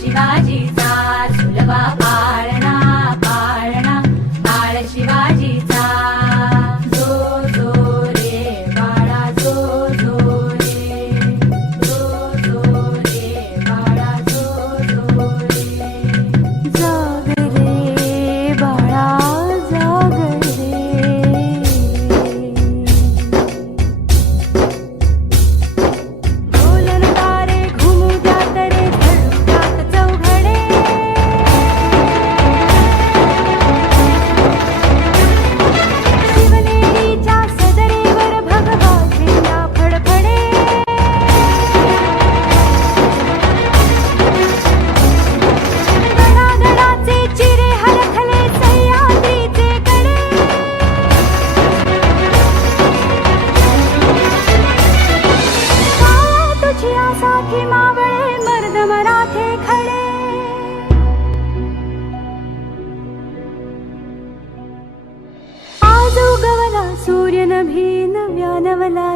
शिवाजीचा सुलभा आज उगवला